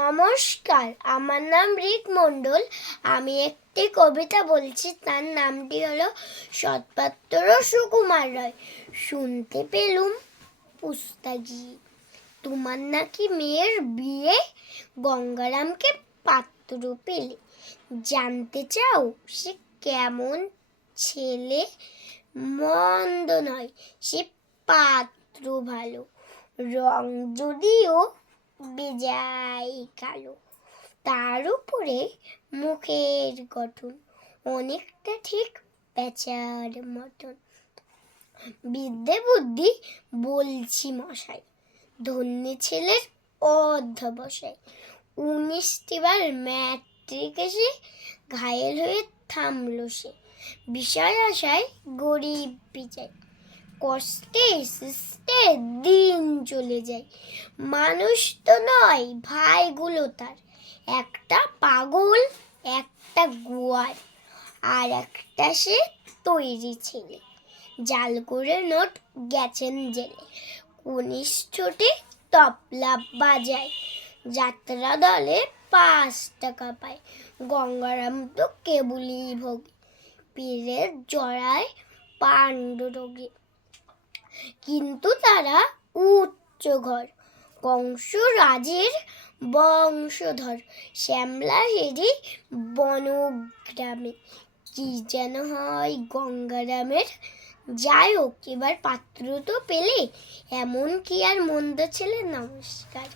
নমস্কার, আমার নাম রিক মণ্ডল। আমি একটি কবিতা বলছি, তার নামটি হলো সৎপাত্র সুকুমার রায়। শুনতে পেলুম পুস্তাগি, তোমার নাকি মেয়ের বিয়ে, গঙ্গারামকে পাত্র পেলে। জানতে চাও সে কেমন ছেলে? মন্দ নয়, সে পাত্র ভালো, রং যদিও বেজায় কালো। তার উপরে মুখের গঠন অনেকটা ঠিক পেঁচার মতন। বিদ্যে বুদ্ধি বলছি মশাই, ধন্যী ছেলের অধ্যবসায়। 19টি বার ম্যাট্রিক এসে ঘায়েল হয়ে থামলো সে। বিষয় আশায় গরিব বিজায়, কষ্টে সৃষ্টে দিন চলে যায়। মানুষ তো নয় ভাইগুলো তার, একটা পাগল একটা গোয়ার, আর একটা সে তৈরি ছেলে। জাল করে নোট গেছেন জেলে, কনিষ্ঠটি তবলা বাজায়, যাত্রা দলে 5 টাকা পায়। গঙ্গারাম তো কেবলই ভোগে, পীরের জড়ায় পাণ্ডুরোগী। কিন্তু তারা উচ্চ ঘর, কংসরাজের বংশধর। শ্যামলা হেরি বনগ্রামে, কি যেন হয় গঙ্গারামের। যাই হোক, এবার পাত্র তো পেলে, এমন কি আর মন্দ ছেলে। নমস্কার।